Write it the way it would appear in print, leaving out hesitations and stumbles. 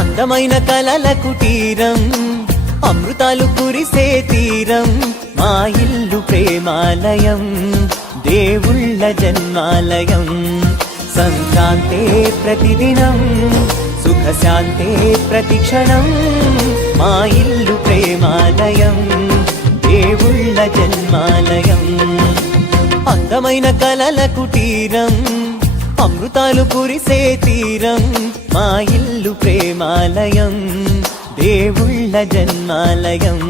అందమైన కలల కుటీరం, అమృతాలు కురిసే తీరం, మా ఇల్లు ప్రేమాలయం, దేవుళ్ళ జన్మాలయం. సంక్రాంతే ప్రతిదినం, సుఖశాంతే ప్రతిక్షణం, మా ఇల్లు ప్రేమాలయం, దేవుళ్ళ జన్మాలయం. అందమైన కలల కుటీరం, అమృతాలు కురిసే తీరం, మా ఇల్లు ప్రేమాలయం, దేవుళ్ళ జన్మాలయం.